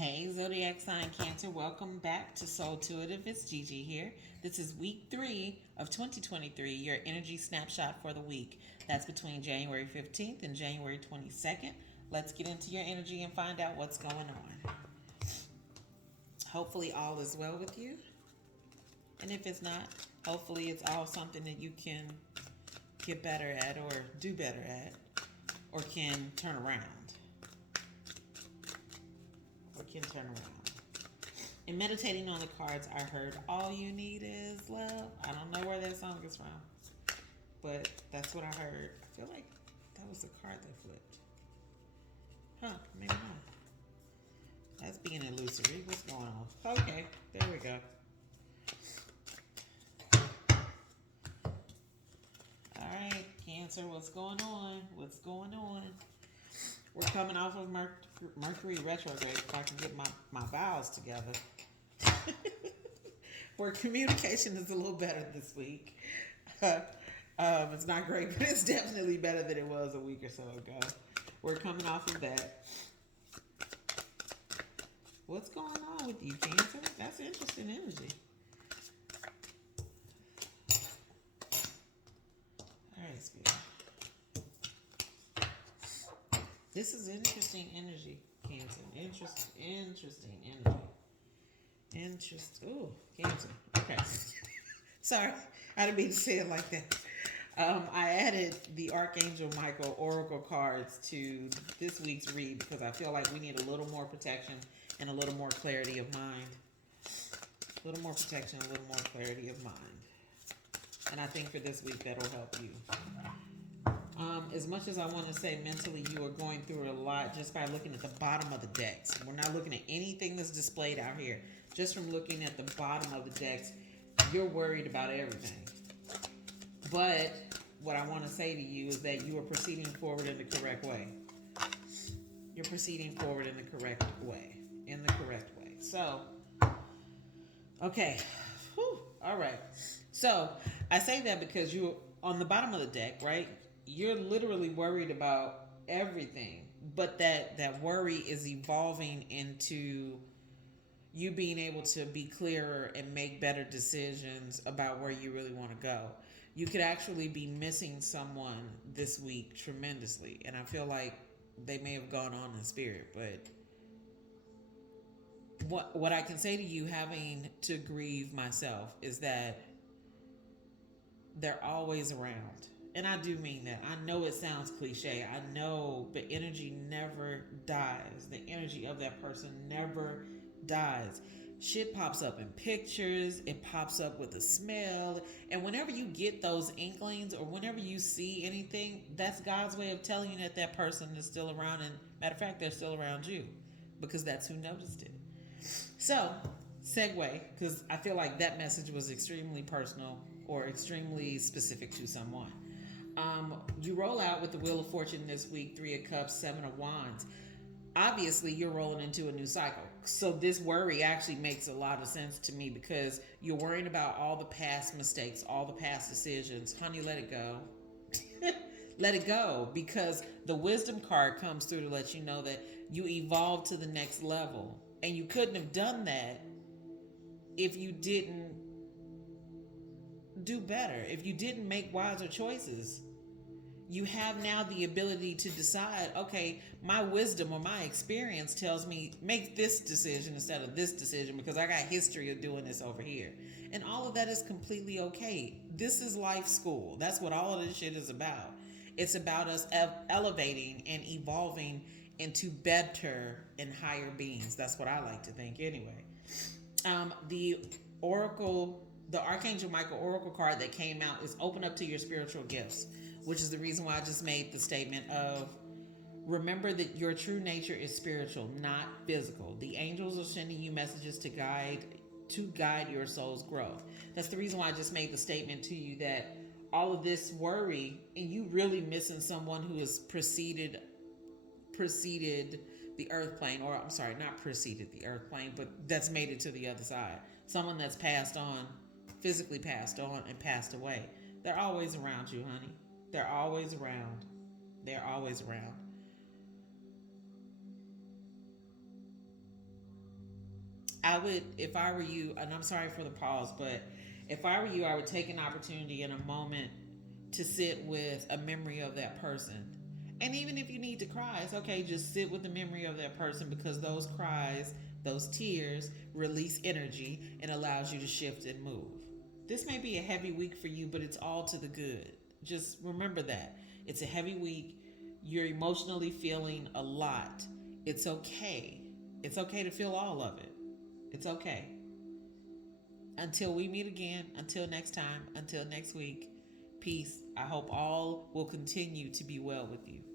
Hey, Zodiac sign Cancer, welcome back to Soul Intuitive. It's Gigi here. This is week 3 of 2023, your energy snapshot for the week. That's between January 15th and January 22nd. Let's get into your energy and find out what's going on. Hopefully, all is well with you. And if it's not, hopefully, it's all something that you can get better at or do better at or can turn around. Can turn around. In meditating on the cards, I heard all you need is love. I don't know where that song is from, but that's what I heard. I feel like that was the card that flipped. Huh, maybe not. That's being illusory. What's going on? Okay, there we go. Alright, Cancer, what's going on? What's going on? We're coming off of Mercury retrograde, if I can get my vowels together. Where communication is a little better this week. It's not great, but it's definitely better than it was a week or so ago. We're coming off of that. What's going on with you, Cancer? That's interesting energy. All right, sweetie. This is interesting energy, Cancer. Interesting energy. Ooh, Cancer. Okay. Sorry, I didn't mean to say it like that. I added the Archangel Michael Oracle cards to this week's read because I feel like we need a little more protection and a little more clarity of mind. A little more protection, a little more clarity of mind. And I think for this week, that'll help you. As much as I want to say mentally you are going through a lot just by looking at the bottom of the decks. We're not looking at anything that's displayed out here. Just from looking at the bottom of the decks, you're worried about everything. But what I want to say to you is that you are proceeding forward in the correct way. You're proceeding forward in the correct way. So, okay. Whew. All right. So, I say that because you're on the bottom of the deck, right? You're literally worried about everything, but that worry is evolving into you being able to be clearer and make better decisions about where you really want to go. You could actually be missing someone this week tremendously, and I feel like they may have gone on in spirit, but what I can say to you, having to grieve myself, is that they're always around. And I do mean that. I know it sounds cliche. I know, but energy never dies. The energy of that person never dies. Shit pops up in pictures. It pops up with a smell. And whenever you get those inklings or whenever you see anything, that's God's way of telling you that that person is still around. And matter of fact, they're still around you because that's who noticed it. So, segue, because I feel like that message was extremely personal or extremely specific to someone. You roll out with the Wheel of Fortune this week, 3 of Cups, 7 of Wands. Obviously, you're rolling into a new cycle. So this worry actually makes a lot of sense to me because you're worrying about all the past mistakes, all the past decisions. Honey, let it go. Let it go, because the Wisdom card comes through to let you know that you evolved to the next level. And you couldn't have done that if you didn't do better, if you didn't make wiser choices. You have now the ability to decide, okay, my wisdom or my experience tells me make this decision instead of this decision because I got history of doing this over here. And all of that is completely okay. This is life school. That's what all of this shit is about. It's about us elevating and evolving into better and higher beings. That's what I like to think anyway. The Archangel Michael Oracle card that came out is open up to your spiritual gifts, which is the reason why I just made the statement of remember that your true nature is spiritual, not physical. The angels are sending you messages to guide your soul's growth. That's the reason why I just made the statement to you that all of this worry and you really missing someone who has preceded the earth plane, or I'm sorry, not preceded the earth plane, but that's made it to the other side. Someone that's passed on, physically passed on and passed away. They're always around you, honey. They're always around. They're always around. I would, if I were you, and I'm sorry for the pause, but if I were you, I would take an opportunity in a moment to sit with a memory of that person. And even if you need to cry, it's okay. Just sit with the memory of that person, because those cries, those tears release energy and allows you to shift and move. This may be a heavy week for you, but it's all to the good. Just remember that. It's a heavy week. You're emotionally feeling a lot. It's okay. It's okay to feel all of it. It's okay. Until we meet again, until next time, until next week, peace. I hope all will continue to be well with you.